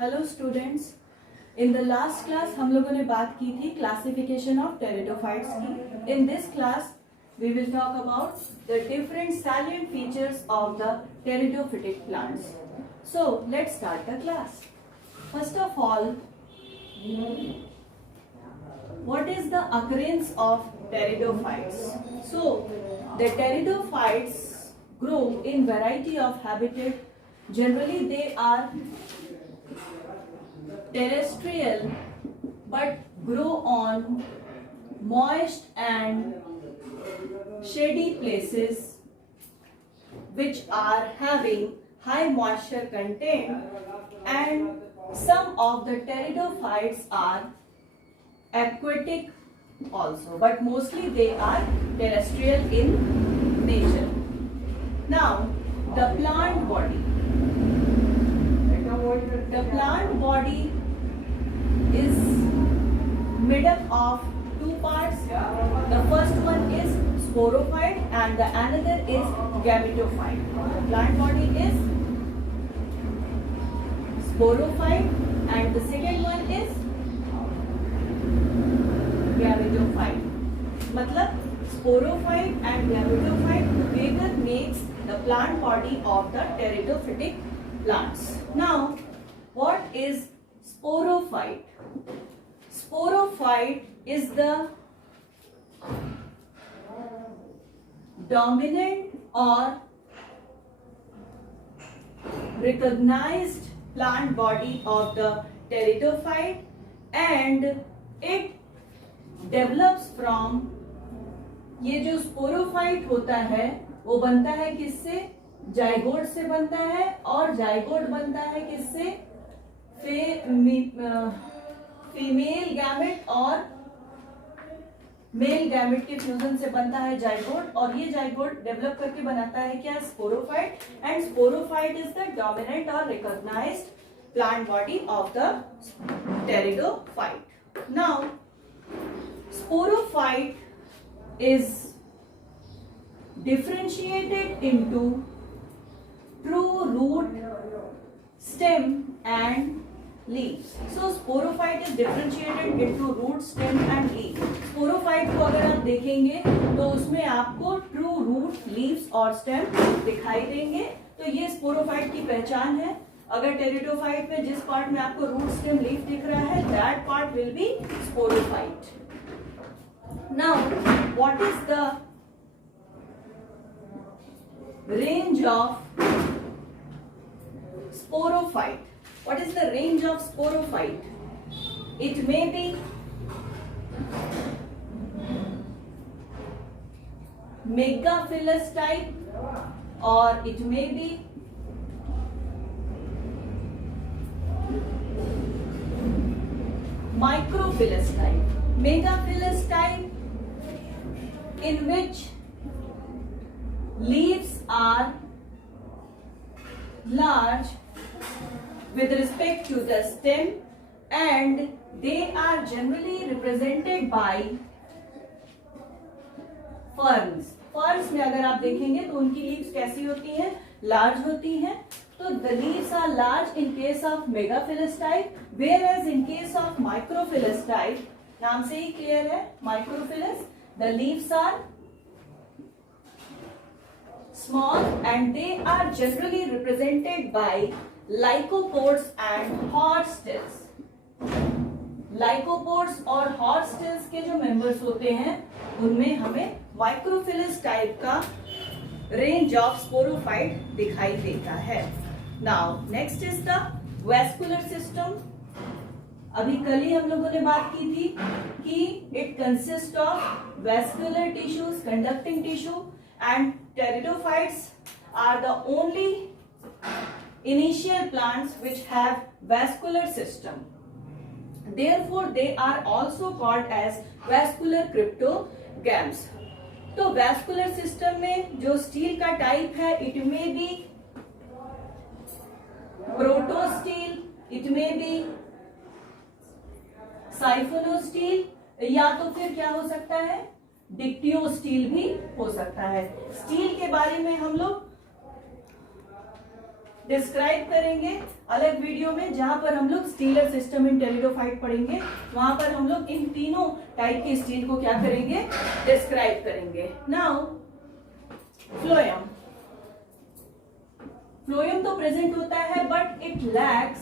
Hello students, in the last class हम लोगों ने बात की थी क्लासिफिकेशन ऑफ टेरिडोफाइट्स की. In this class we will talk about the different salient features of the pteridophytic plants. So let's start the class. First of all, what is the occurrence of pteridophytes? So the pteridophytes grow in variety of habitat. Generally they are terrestrial but grow on moist and shady places which are having high moisture content, and some of the pteridophytes are aquatic also, but mostly they are terrestrial in nature. Now the plant body. The plant body is made up of two parts. The first one is sporophyte and the another is gametophyte. The plant body is sporophyte and the second one is gametophyte. मतलब sporophyte and gametophyte together makes the plant body of the pteridophytic plants. Now, what is sporophyte? Sporophyte is the dominant or recognized plant body of the pteridophyte, and it develops from, ये जो sporophyte होता है वो बनता है किससे? Zygote से बनता है, और जाइगोट बनता है किससे? फीमेल गैमेट और मेल गैमेट के फ्यूजन से बनता है जाइगोट, और ये जाइगोट डेवलप करके बनाता है क्या? Sporophyte. And sporophyte is the dominant और recognised plant body of the pteridophyte. Now sporophyte is differentiated into true root, stem and leaves. So sporophyte is differentiated into root, stem and leaf. sporophyte को अगर आप देखेंगे तो उसमें आपको true root, leaves और stem दिखाई देंगे. तो ये sporophyte की पहचान है. अगर टेरिडोफाइट में जिस पार्ट में आपको रूट, स्टेम, लीफ दिख रहा है, that part will be sporophyte. Now, what is the range of sporophyte? What is the range of sporophyte? It may be megaphilous type, or it may be microphilous type. Megaphilous type, in which leaves are large with respect to the stem, and they are generally represented by ferns. Ferns में अगर आप देखेंगे तो उनकी leaves कैसी होती हैं? Large होती हैं. तो the leaves are large in case of megaphilous type, whereas in case of microphilous type, नाम से ही क्लियर है, microphilous, the leaves are small and they are generally represented by lycopods and horstils. lycopods और horstils के जो members होते हैं उनमें हमें microphilous टाइप का range of sporophyte दिखाई देता है. Now next is the vascular system. अभी कल ही हम लोगों ने बात की थी कि it consists of vascular tissues, conducting tissue, and pteridophytes are the only initial plants which have vascular system. Therefore, they are also called as vascular cryptogams. तो vascular system में जो स्टील का टाइप है, it may be protosteel, it may be साइफोनोस्टील, या तो फिर क्या हो सकता है? डिक्टियोस्टील भी हो सकता है. स्टील के बारे में हम लोग डिस्क्राइब करेंगे अलग वीडियो में, जहां पर हम लोग स्टीलर सिस्टम इन टेरिडोफाइट पढ़ेंगे। वहां पर हम लोग इन तीनों टाइप के स्टील को क्या करेंगे, डिस्क्राइब करेंगे। Now phloem. फ्लोएम तो प्रेजेंट होता है but it lacks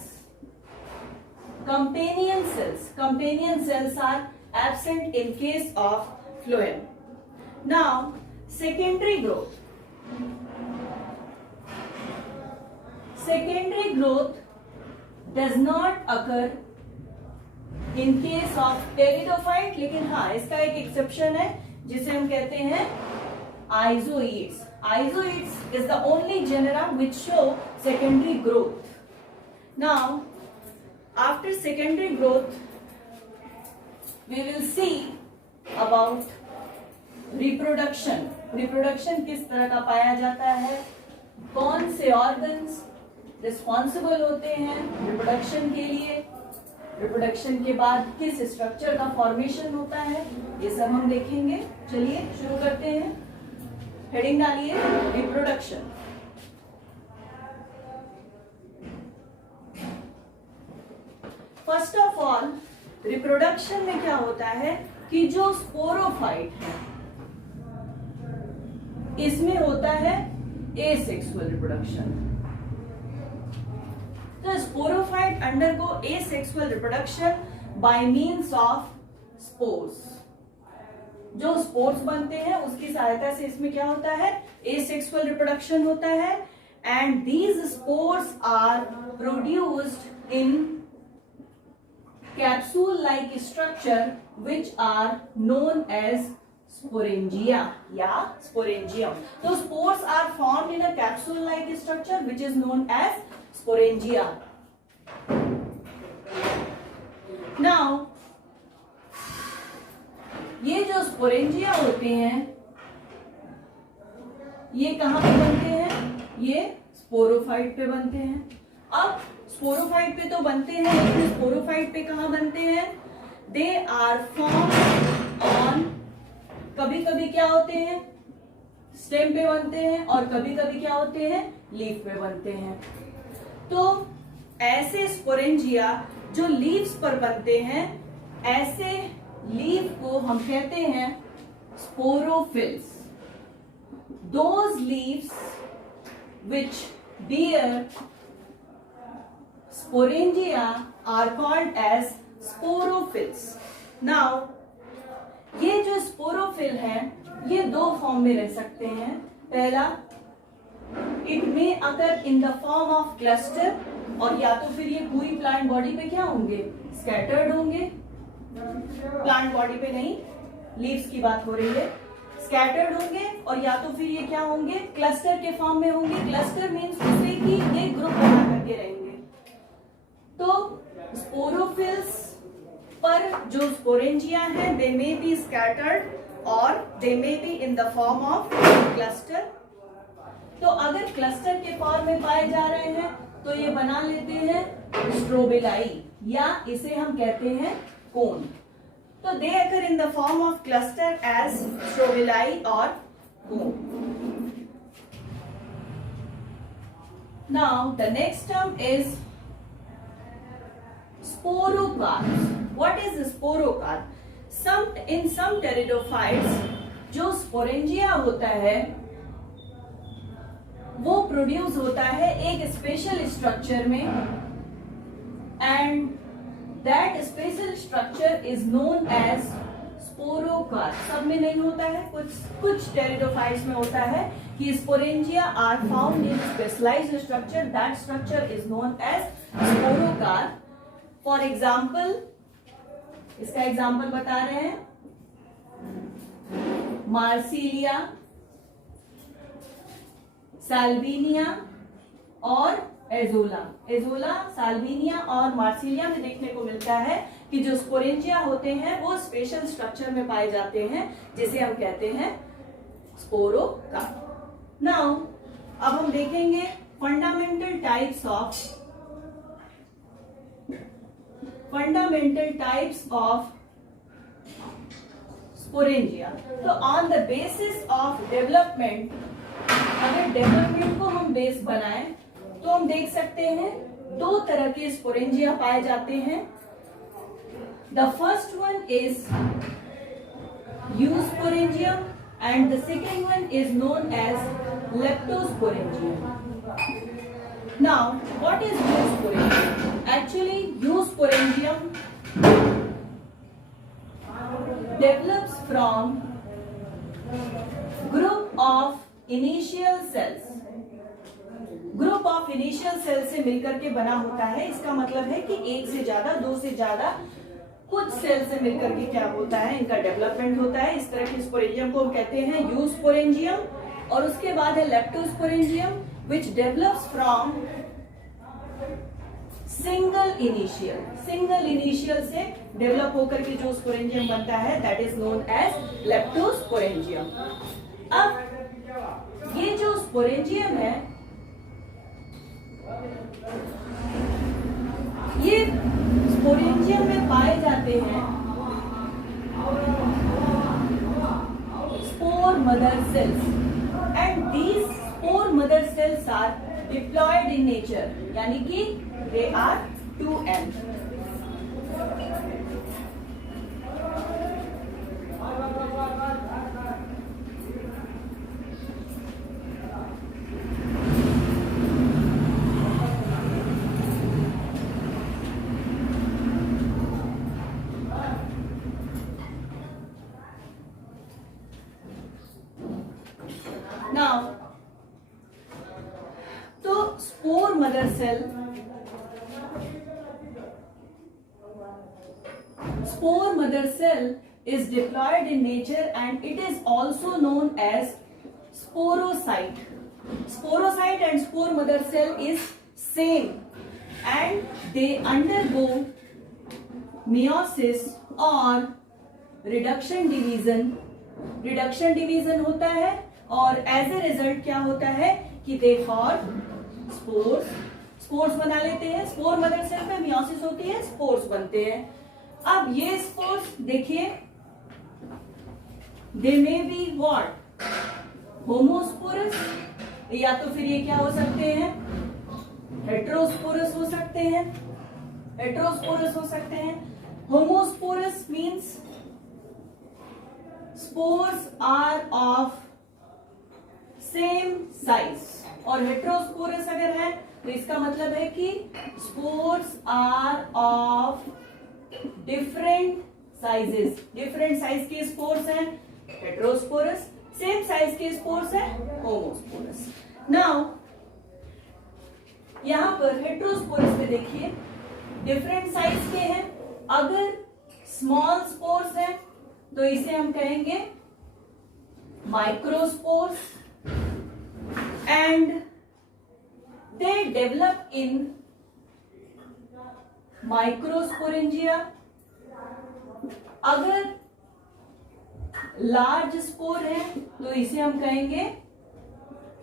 companion cells. Companion cells are absent in case of phloem. Now secondary growth. Secondary growth does not occur in case of pteridophyte, लेकिन हाँ इसका एक एक्सेप्शन है जिसे हम कहते हैं आइजोइड्स। Izoids is the only genera which show secondary growth. Now, after secondary growth, we will see about reproduction. Reproduction किस तरह का पाया जाता है, कौन से ऑर्गन्स रिस्पॉन्सिबल होते हैं रिप्रोडक्शन के लिए, रिप्रोडक्शन के बाद किस स्ट्रक्चर का फॉर्मेशन होता है, ये सब हम देखेंगे। चलिए शुरू करते हैं। हेडिंग डालिए reproduction. First of all reproduction में क्या होता है कि जो स्पोरोफाइट है इसमें होता है asexual reproduction. The sporophyte undergo asexual reproduction by means of spores. जो स्पोर्स बनते हैं उसकी सहायता से इसमें क्या होता है, asexual reproduction होता है, and these spores are produced in capsule-like structure which are known as sporangia या sporangium. So spores are formed in a capsule-like structure which is known as sporangia. Now, ये जो स्पोरेंजिया होते हैं ये कहां पे बनते हैं, ये स्पोरोफाइट पे बनते हैं। अब स्पोरोफाइट पे तो बनते हैं, लेकिन स्पोरोफाइट पे कहां बनते हैं, दे आर फॉर्म ऑन, कभी कभी क्या होते हैं स्टेम पे बनते हैं और कभी कभी क्या होते हैं लीफ पे बनते हैं। तो ऐसे स्पोरेंजिया जो लीव्स पर बनते हैं, ऐसे लीफ को हम कहते हैं sporophylls. Those leaves which bear sporangia are called as sporophylls. Now, ये जो स्पोरोफिल है ये दो फॉर्म में रह सकते हैं। पहला, it may occur in the form of cluster, और या तो फिर ये पूरी प्लांट बॉडी पे क्या होंगे, स्कैटर्ड होंगे। प्लांट बॉडी पे नहीं, लीव्स की बात हो रही है, स्कैटर्ड होंगे, और या तो फिर ये क्या होंगे, क्लस्टर के फॉर्म में होंगे। क्लस्टर मीन्स उससे कि एक ग्रुप बना करके रहेंगे। तो स्पोरोफिल्स पर जो स्पोरेंजिया है दे मे बी स्कैटर्ड और they may be in the form of cluster. तो अगर क्लस्टर के फॉर्म में पाए जा रहे हैं तो ये बना लेते हैं स्ट्रोबिलाई, या इसे हम कहते हैं कोन। तो they occur in the form of cluster as strobili और cone. Now the next term is sporocarp. What is sporocarp? In some pteridophytes जो स्पोरेंजिया होता है वो प्रोड्यूस होता है एक स्पेशल स्ट्रक्चर में, and that special structure is known as sporocarp. सब में नहीं होता है, कुछ टेरिडोफाइट्स में होता है कि sporangia are found in specialised structure, that structure is known as sporocarp. For example, इसका एग्जाम्पल बता रहे हैं, मार्सिलिया, साल्विनिया और एजोला। एजोला, साल्विनिया और मार्सिलिया में देखने को मिलता है कि जो स्पोरेंजिया होते हैं वो स्पेशल स्ट्रक्चर में पाए जाते हैं जिसे हम कहते हैं स्पोरोकार्प। नाउ अब हम देखेंगे फंडामेंटल टाइप्स ऑफ स्पोरेंजिया। तो on the basis of development, अगर डेवलपमेंट को हम बेस बनाएं तो हम देख सकते हैं दो तरह के स्पोरेंजिया पाए जाते हैं. The first one is eusporangium and the second one is known as leptosporangium. Now, what is eusporangium? Actually, eusporangium develops from group of initial cells. Group of initial cell से मिलकर के बना होता है. इसका मतलब है कि एक से ज्यादा, दो से ज्यादा कुछ सेल से मिलकर के क्या होता है, इनका डेवलपमेंट होता है. इस तरह के स्पोरेंजियम को हम कहते हैं यूस्पोरेंजियम. और उसके बाद है leptosporangium which develops from single initial. Single initial से डेवलप होकर के जो स्पोरेंजियम बनता है that is known as leptosporangium. अब ये जो स्पोरेंजियम है ये स्पोरेंजियम में पाए जाते हैं spore mother cells and these spore mother cells are diploid in nature, यानी कि दे आर 2n. Now, तो spore mother cell, spore mother cell is diploid in nature and it is also known as sporocyte. Sporocyte and spore mother cell is same and they undergo meiosis और reduction division. reduction division होता है और as a result क्या होता है कि they form spores. Spores बना लेते हैं. स्पोर मदर सेल में मियोसिस होती है, स्पोर्स बनते हैं. अब ये स्पोर्स देखिए, दे मे बी व्हाट, होमोस्पोरस, या तो फिर ये क्या हो सकते हैं, हेट्रोस्पोरस हो सकते हैं. हेट्रोस्पोरस हो सकते हैं. Homosporous means spores are of same size, और हेट्रोस्पोरस अगर है तो इसका मतलब है कि spores are of different sizes. Different size के स्पोर्स हैं हेट्रोस्पोरस, सेम साइज के स्पोर्स हैं होमोस्पोरस. नाउ यहां पर हेट्रोस्पोरस में देखिए डिफरेंट साइज के हैं. अगर स्मॉल स्पोर्स है तो इसे हम कहेंगे microspores and they develop in microsporangia. अगर लार्ज स्पोर है तो इसे हम कहेंगे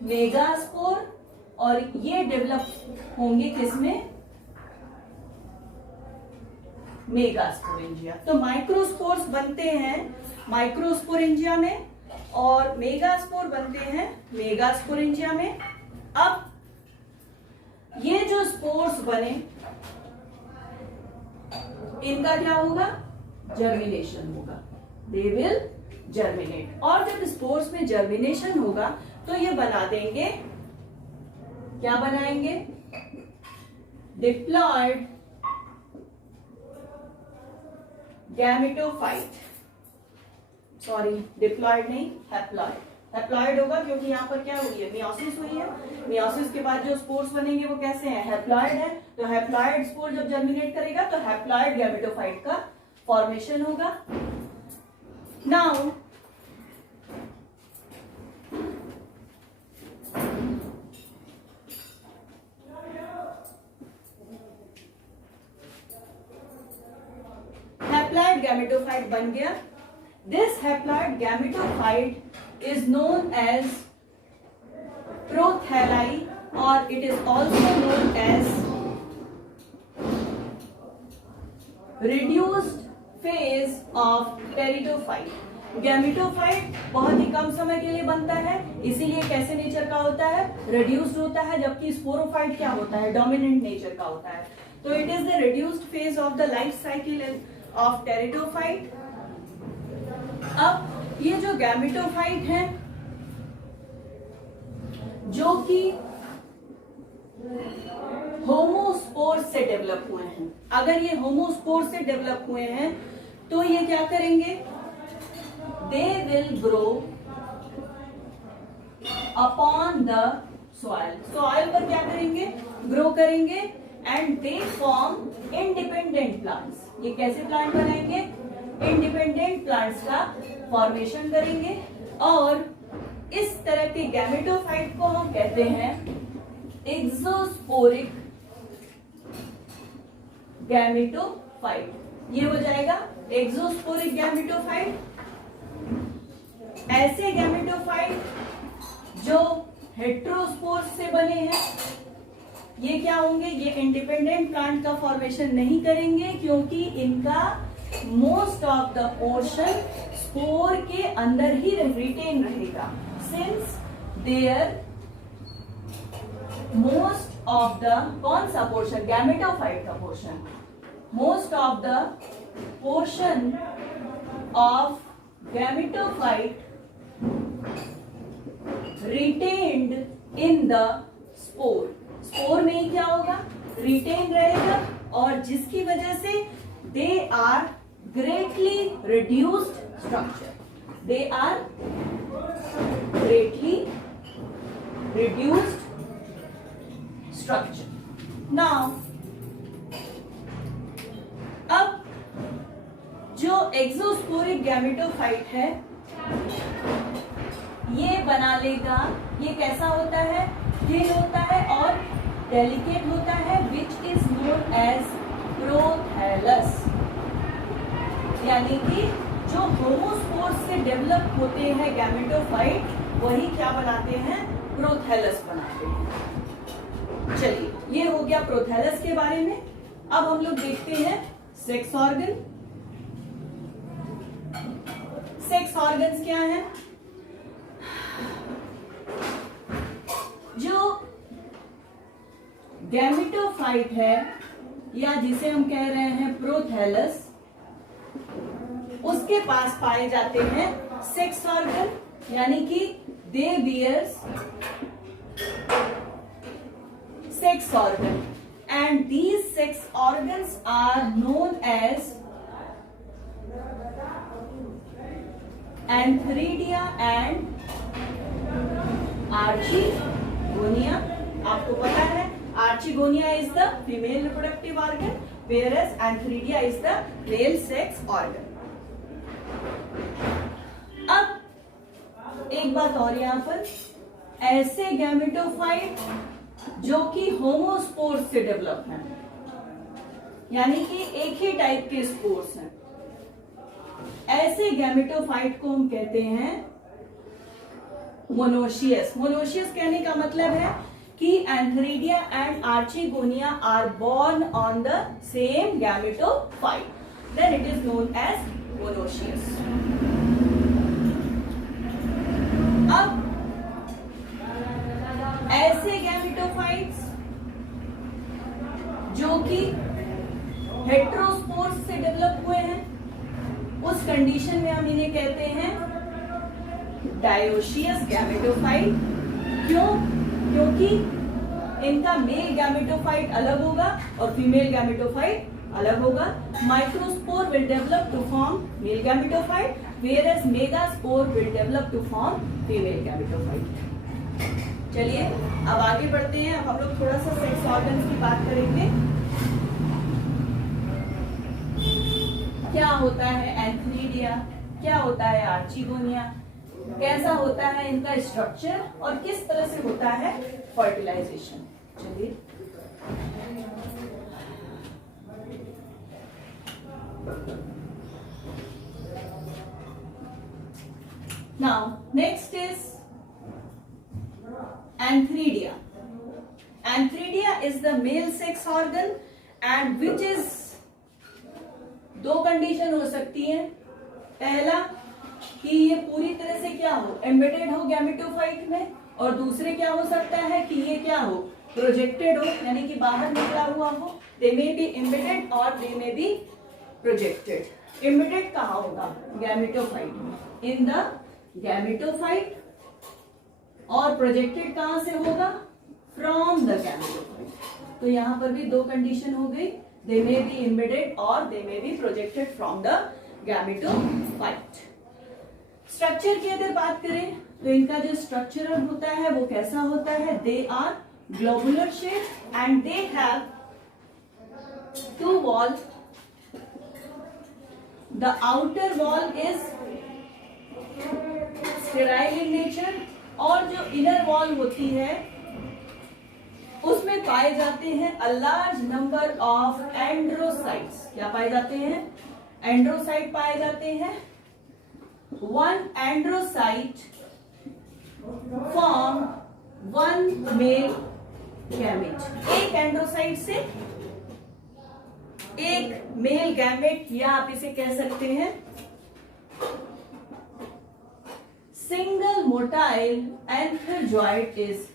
मेगास्पोर, और ये डेवलप होंगे किसमें, मेगास्पोरेंजिया. तो माइक्रोस्पोर्स बनते हैं माइक्रोस्पोरेंजिया में और मेगास्पोर बनते हैं मेगास्पोरेंजिया में. अब ये जो स्पोर्स बने इनका क्या होगा, जर्मिनेशन होगा. They will germinate. और जब स्पोर्स में जर्मिनेशन होगा तो ये बना देंगे, क्या बनाएंगे, डिप्लॉयड गैमेटोफाइट. सॉरी, डिप्लॉयड नहीं, हैप्लॉयड. हैप्लॉयड होगा क्योंकि यहाँ पर क्या हुई है, मियोसिस हुई है. मियोसिस के बाद जो स्पोर्स बनेंगे वो कैसे हैं, हैप्लॉयड है. तो हैप्लॉयड स्पोर जब जर्मिनेट करेगा तो हैप्लॉयड गैमेटोफाइट का फॉर्मेशन होगा. नाउ हैप्लॉयड गैमेटोफाइट बन गया. This haploid gametophyte is known as prothalli, or it is also known as reduced phase of teratophyte. Gametophyte बहुत ही कम समय के लिए बनता है, इसीलिए कैसे नेचर का होता है, रिड्यूस्ड होता है, जबकि स्पोरोफाइट क्या होता है, डोमिनेंट नेचर का होता है। तो it is the reduced phase of the life cycle of pteridophyte. अब ये जो गैमेटोफाइट है जो कि होमोस्पोर से डेवलप हुए हैं, अगर ये होमोस्पोर से डेवलप हुए हैं तो ये क्या करेंगे, they will grow upon the soil, soil पर क्या करेंगे, ग्रो करेंगे, and they form independent plants. ये कैसे प्लांट बनाएंगे, इंडिपेंडेंट प्लांट्स का फॉर्मेशन करेंगे, और इस तरह के गैमेटोफाइट को हम कहते हैं एक्सोस्पोरिक गैमेटोफाइट। ये हो जाएगा एक्सोस्पोरिक गैमेटोफाइट। ऐसे गैमेटोफाइट जो हेट्रोस्पोर से बने हैं, ये क्या होंगे, ये इंडिपेंडेंट प्लांट का फॉर्मेशन नहीं करेंगे, क्योंकि इनका most of the portion spore के अंदर ही रिटेन रहेगा, since there most of the, कौन सा पोर्शन, गैमेटोफाइट का portion, most of the portion of gametophyte retained in the spore, spore में ही क्या होगा, रिटेन रहेगा, और जिसकी वजह से they are greatly reduced structure, they are greatly reduced structure. Now अब जो एक्सोस्पोरिक गैमेटोफाइट है ये बना लेगा, ये कैसा होता है, थिन होता है और डेलिकेट होता है, which is known as prothallus. यानी कि जो होमोस्पोर्स से डेवलप होते हैं गैमेटोफाइट, वही क्या बनाते हैं, प्रोथैलस बनाते हैं। चलिए, ये हो गया प्रोथैलस के बारे में। अब हम लोग देखते हैं सेक्स ऑर्गन। सेक्स ऑर्गन्स क्या हैं, जो गैमेटोफाइट है या जिसे हम कह रहे हैं प्रोथैलस, उसके पास पाए जाते हैं सेक्स ऑर्गन, यानी कि they bears sex organ, and these sex organs are known as antheridia and archegonia. आपको पता है archegonia is the female reproductive organ, whereas antheridia is the male sex organ. अब एक बात और यहां पर, ऐसे गैमेटोफाइट जो कि होमोस्पोर से डेवलप हैं, यानी कि एक ही टाइप के स्पोर्स हैं, ऐसे गैमेटोफाइट को हम कहते हैं मोनोशियस। मोनोशियस कहने का मतलब है कि antheridia and archegonia are borne on the same gametophyte, then it is known as monoecious. अब ऐसे गैमेटोफाइट्स जो कि हेट्रोस्पोर्स से डेवलप हुए हैं, उस कंडीशन में हम इन्हें कहते हैं डायोशियस गैमेटोफाइट। क्यों? क्योंकि इनका मेल गैमेटोफाइट अलग होगा और फीमेल गैमेटोफाइट अलग होगा। Microspore will develop to form male gametophyte, whereas megaspore will develop to form female gametophyte. चलिए अब आगे बढ़ते हैं। अब हम लोग थोड़ा सा सेक्स ऑर्गन्स की बात करेंगे। क्या होता है एंथरीडिया, क्या होता है आर्चिगोनिया, कैसा होता है इनका स्ट्रक्चर और किस तरह से होता है फर्टिलाइजेशन। चलिए now next is antheridia. Antheridia is the male sex organ and which is, दो कंडीशन हो सकती है। पहला कि ये पूरी तरह से क्या हो, एम्बेडेड हो गैमेटोफाइट में, और दूसरे क्या हो सकता है कि ये क्या हो, प्रोजेक्टेड हो, यानी कि बाहर निकला हुआ हो। दे मे बी एम्बेडेड और they may be projected. Embedded कहाँ होगा, गैमेटोफाइट में, इन द गैमेटोफाइट, और प्रोजेक्टेड कहाँ से होगा, फ्रॉम द गैमेटोफाइट। तो यहाँ पर भी दो कंडीशन हो गई, दे मे बी एम्बेडेड और they may be projected from the gametophyte. Structure की अगर बात करें तो इनका जो स्ट्रक्चर होता है वो कैसा होता है, they are globular shape and they have two wall, the outer wall is sterile in nature, और जो इनर वॉल होती है उसमें पाए जाते हैं a large number of androcytes. क्या पाए जाते हैं, एंड्रोसाइट पाए जाते हैं। One androcyte form one male gamete. एक एंड्रोसाइट से एक मेल गैमेट, या आप इसे कह सकते हैं single motile antherozoid is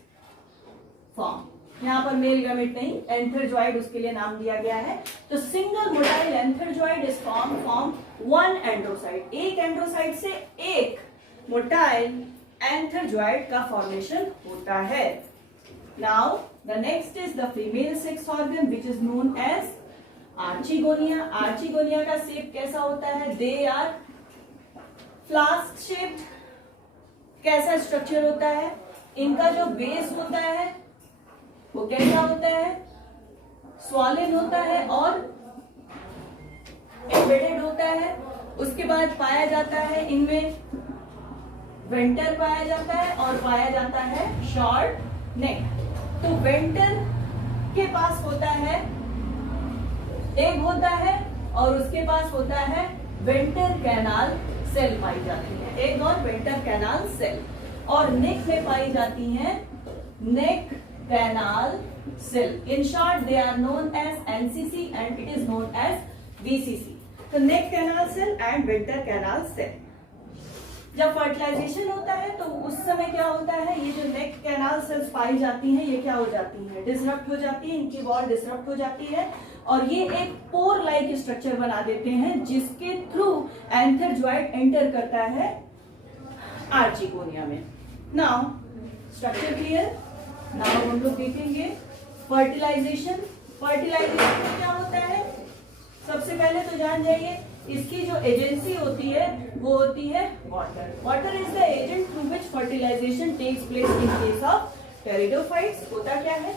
form. यहां पर मेल गैमेट नहीं, एंथरजॉइड उसके लिए नाम दिया गया है। तो single motile antherozoid is form from one androcyte. एक एंड्रोसाइट से एक मोटाइल एंथरजॉइड का फॉर्मेशन होता है। Now the next is the female sex organ which is known as archegonia. Archegonia का शेप कैसा होता है, दे आर फ्लास्क शेप्ड। कैसा स्ट्रक्चर होता है, इनका जो बेस होता है वो कैसा होता है, स्वॉलिन होता है और एम्बेडेड होता है। उसके बाद पाया जाता है इनमें वेंटर पाया जाता है और पाया जाता है शॉर्ट नेक। तो वेंटर के पास होता है, एग होता है, और उसके पास होता है वेंटर कैनाल सेल पाई जाती है, एग और वेंटर कैनाल सेल। और नेक में पाई जाती है neck canal cell. In short, they are known as NCC and it is known as VCC. तो neck canal cell and venter canal cell. जब फर्टिलाइजेशन होता है तो उस समय क्या होता है, ये जो नेक कैनाल सेल्स पाई जाती हैं ये क्या हो जाती हैं, डिसरप्ट हो जाती है, इनकी वॉल डिसरप्ट हो जाती है और ये एक पोर लाइक स्ट्रक्चर बना देते हैं जिसके थ्रू एंथरजॉइड एंटर करता है आर्चिगोनिया में। Now structure clear. नाउ हम लोग देखेंगे फर्टिलाइजेशन। फर्टिलाइजेशन में क्या होता है, सबसे पहले तो जान जाइए इसकी जो एजेंसी होती है वो होती है water. Water is the agent through which fertilization takes place in case of pteridophytes. होता क्या है,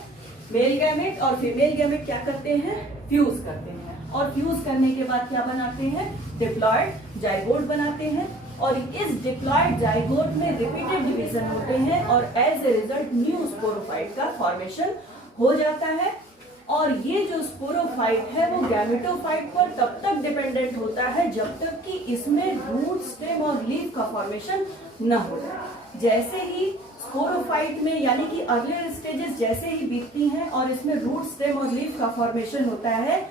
मेल गैमेट और फीमेल गैमेट क्या करते हैं, फ्यूज करते हैं और फ्यूज करने के बाद क्या बनाते हैं, डिप्लॉयड जाइगोट बनाते हैं और इस डिप्लॉयड जाइगोट में रिपीटेड डिवीजन होते हैं और as a result new sporophyte का फॉर्मेशन हो जाता है। और ये जो स्पोरोफाइट है वो गैमेटोफाइट पर तब तक डिपेंडेंट होता है जब तक कि इसमें रूट, स्टेम और लीफ का फॉर्मेशन न हो जाए। जैसे ही स्पोरोफाइट में यानी कि अर्लियर स्टेजेस जैसे ही बीतती हैं और इसमें रूट, स्टेम और लीफ का फॉर्मेशन होता है,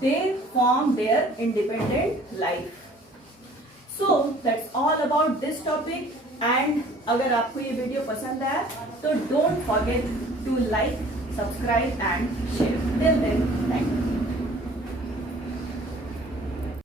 they form their independent life. So that's all about this topic and अगर आपको ये वीडियो पसंद आया तो don't forget to like, subscribe and share. Till then, thank you.